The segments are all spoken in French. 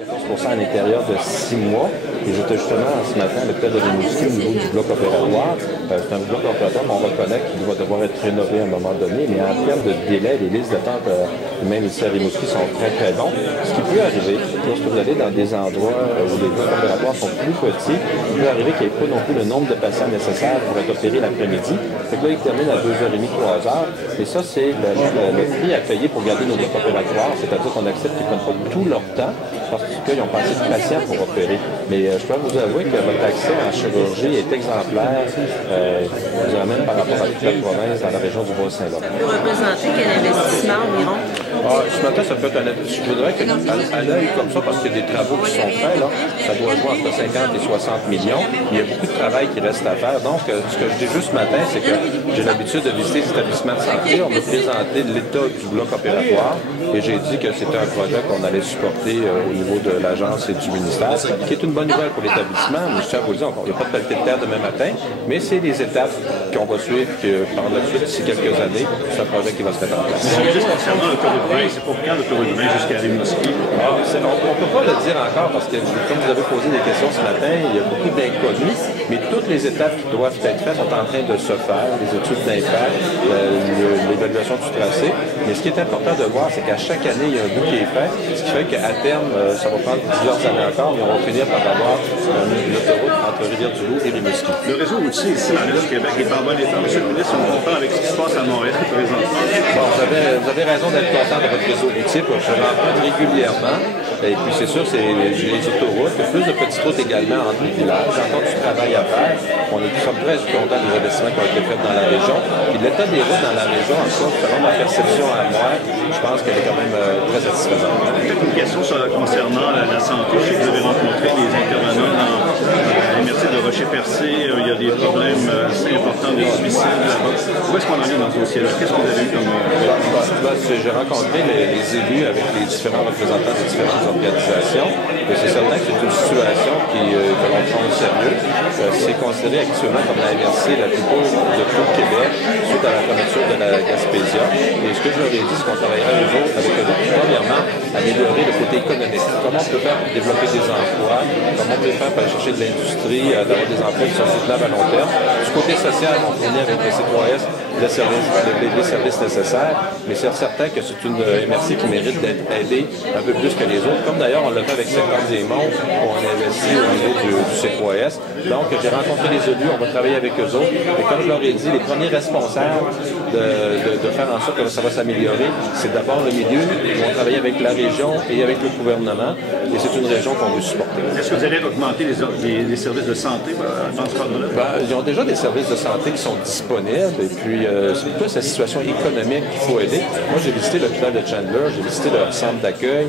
14% à l'intérieur de 6 mois. Et j'étais justement ce matin à l'hôpital de Rimouski au niveau du bloc opératoire. C'est un bloc opératoire, mais on reconnaît qu'il va devoir être rénové à un moment donné. Mais en termes de délai, les listes d'attente, même ici à Rimouski, sont très très longues. Ce qui peut arriver, lorsque vous allez dans des endroits où les blocs opératoires sont plus petits, il peut arriver qu'il n'y ait pas non plus le nombre de patients nécessaires pour être opérés l'après-midi. Fait que là, ils terminent à 2h30, 3h. Et ça, c'est le prix à payer pour garder nos blocs opératoires. C'est-à-dire qu'on accepte qu'ils ne prennent pas tout leur temps parce qu'ils ont pas assez de patients pour opérer. Mais je dois vous avouer que votre accès en chirurgie est exemplaire, je dirais même par rapport à toute la province dans la région du Bas-Saint-Laurent. Vous représentez quel investissement environ? Ce matin, ça peut être je voudrais qu'à l'œil comme ça, parce qu'il y a des travaux qui sont faits, là, ça doit jouer entre 50 et 60 millions. Il y a beaucoup de travail qui reste à faire. Donc, ce que je dis juste ce matin, c'est que j'ai l'habitude de visiter les établissements de santé. On m'a présenté l'état du bloc opératoire et j'ai dit que c'était un projet qu'on allait supporter au niveau de l'agence et du ministère, qui est une bonne nouvelle pour l'établissement. Mais je tiens à vous le dire, il n'y a pas de pelleté de terre demain matin, mais c'est les étapes qu'on va suivre par la suite, d'ici quelques années, c'est un projet qui va se mettre en place. Juste concernant l'autoroute 20, c'est pour quand l'autoroute 20 jusqu'à Rimouski? On ne peut pas le dire encore parce que, comme vous avez posé des questions ce matin, il y a beaucoup d'inconnus, mais toutes les étapes qui doivent être faites sont en train de se faire, les études d'impact, l'évaluation du tracé. Mais ce qui est important de voir, c'est qu'à chaque année, il y a un bout qui est fait, ce qui fait qu'à terme, ça va prendre plusieurs années encore, mais on va finir par avoir une autoroute entre Rivière-du-Loup et Rimouski. Le réseau routier ici dans l'Est du Québec est en bon état. Monsieur le ministre, on comprend avec ce qui se passe à Montréal présentement. Bon, vous avez raison d'être content de votre réseau routier, parce que je l'emprunte régulièrement. Et puis c'est sûr, c'est les autoroutes, il y a plus de petites routes également entre les villages. J'ai encore du travail à faire. Nous sommes très contents des investissements qui ont été faits dans la région. Puis l'état des routes dans la région, en tout cas, selon ma perception à moi, je pense qu'elle est quand même très satisfaisante. Peut-être une question concernant la santé. Je sais que vous avez rencontré des intervenants dans l'MRC de Rocher-Percé. Il y a des problèmes assez importants de suicide là-bas. Où est-ce qu'on en est dans ce dossier-là? Qu'est-ce que vous avez eu comme... J'ai rencontré les élus avec les différents représentants des différentes organisations. Et c'est certain que c'est une situation que l'on prend au sérieux. C'est considéré actuellement comme la MRC la plus pauvre de tout le Québec suite à la fermeture de la Gaspésia. Et ce que je leur ai dit, c'est qu'on travaillerait avec eux, premièrement, améliorer le côté économique. Comment on peut faire pour développer des emplois, comment on peut faire pour aller chercher de l'industrie, d'avoir des emplois qui sont soutenables à long terme. Du côté social, on fournit avec le C3S les services nécessaires, mais c'est certain que c'est une MRC qui mérite d'être aidée un peu plus que les autres, comme d'ailleurs on l'a fait avec Secteur des Monts, où on investit au niveau du C3S. Donc j'ai rencontré les élus, on va travailler avec eux autres, et comme je leur ai dit, les premiers responsables de faire en sorte que ça va s'améliorer, c'est d'abord le milieu, ils vont travailler avec la région et avec le gouvernement, et c'est une région qu'on veut supporter. Est-ce que vous allez augmenter les services de santé dans ce cadre-là? Ils ont déjà des services de santé qui sont disponibles, et puis c'est plus la situation économique qu'il faut aider. Moi, j'ai visité l'hôpital de Chandler, j'ai visité leur centre d'accueil,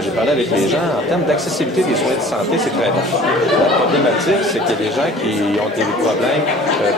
j'ai parlé avec les gens. En termes d'accessibilité des soins de santé, c'est très bon. La problématique, c'est qu'il y a des gens qui ont des problèmes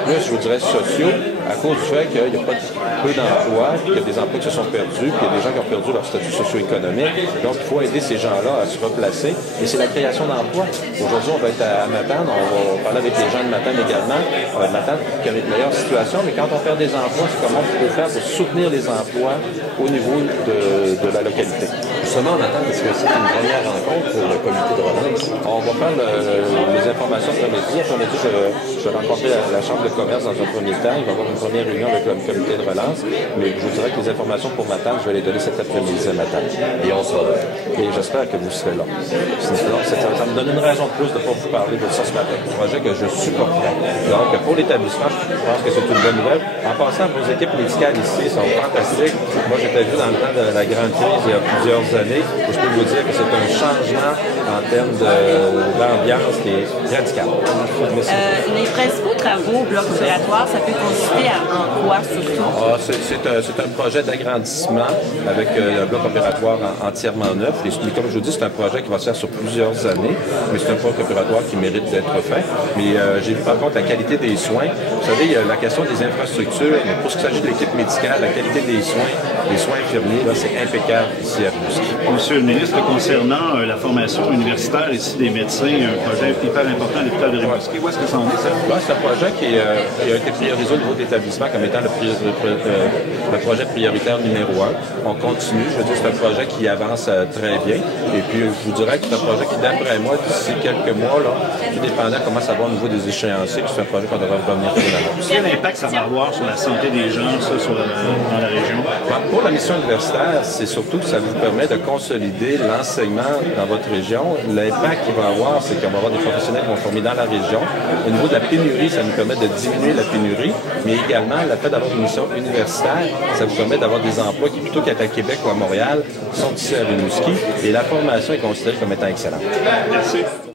plus, je vous dirais, sociaux, à cause du fait qu'il n'y a pas peu d'emplois, qu'il y a des emplois qui se sont perdus, puis il y a des gens qui ont perdu leur statut socio-économique. Donc, il faut aider ces gens-là à se replacer. Et c'est la création d'emplois. Aujourd'hui, on va être à Matane, on va parler avec les gens de Matane également. Matane qui a une meilleure situation, mais quand on perd des emplois, c'est comment on peut faire pour soutenir les emplois au niveau de la localité. Justement, Matane, est-ce que c'est une première rencontre pour le comité de relance? On va faire les informations cet après-midi. Après-midi, je vais rencontrer la Chambre de commerce dans un premier temps. Il va y avoir une première réunion avec le comité de relance. Mais je vous dirais que les informations pour Matane, je vais les donner cet après-midi à Matane. Et on sera là. Et j'espère que vous serez là. Ça me donne une raison de plus de ne pas vous parler de ça ce matin. Un projet que je supporterai. Donc, pour l'établissement, je pense que c'est une bonne nouvelle. En passant, vos équipes médicales ici sont fantastiques. Moi, j'étais vu dans le temps de la grande crise il y a plusieurs années. Et je peux vous dire que c'est un changement en termes d'ambiance qui est radical. Les principaux travaux au bloc opératoire, ça peut consister en quoi surtout? C'est un projet d'agrandissement avec un bloc opératoire entièrement neuf. Et comme je vous dis, c'est un projet qui va se faire sur plusieurs années, mais c'est un bloc opératoire qui mérite d'être fait. Mais j'ai vu par contre la qualité des soins. Vous savez, il y a la question des infrastructures, mais pour ce qui s'agit de l'équipe médicale, la qualité des soins infirmiers, là, c'est impeccable ici à Rimouski. Monsieur le ministre, concernant la formation universitaire ici des médecins, un projet hyper important à l'hôpital de Rimouski. Où est-ce que ça en est, ça? C'est un projet qui a été priorisé au niveau de l'établissement comme étant le projet prioritaire numéro 1. On continue. Je veux dire, c'est un projet qui avance très bien. Et puis, je vous dirais que c'est un projet qui, d'après moi, d'ici quelques mois, là, tout dépendant comment ça va au niveau des échéanciers, c'est un projet qu'on devrait revenir finalement. Quel impact ça va avoir sur la santé des gens, ça, dans la région? Pour la mission universitaire, c'est surtout que ça vous permet de consolider l'enseignement dans votre région. L'impact qu'il va avoir, c'est qu'on va avoir des professionnels qui vont former dans la région. Au niveau de la pénurie, ça nous permet de diminuer la pénurie, mais également, le fait d'avoir une mission universitaire, ça vous permet d'avoir des emplois qui, plutôt qu'être à Québec ou à Montréal, sont ici à Rimouski, et la formation est considérée comme étant excellente. Merci.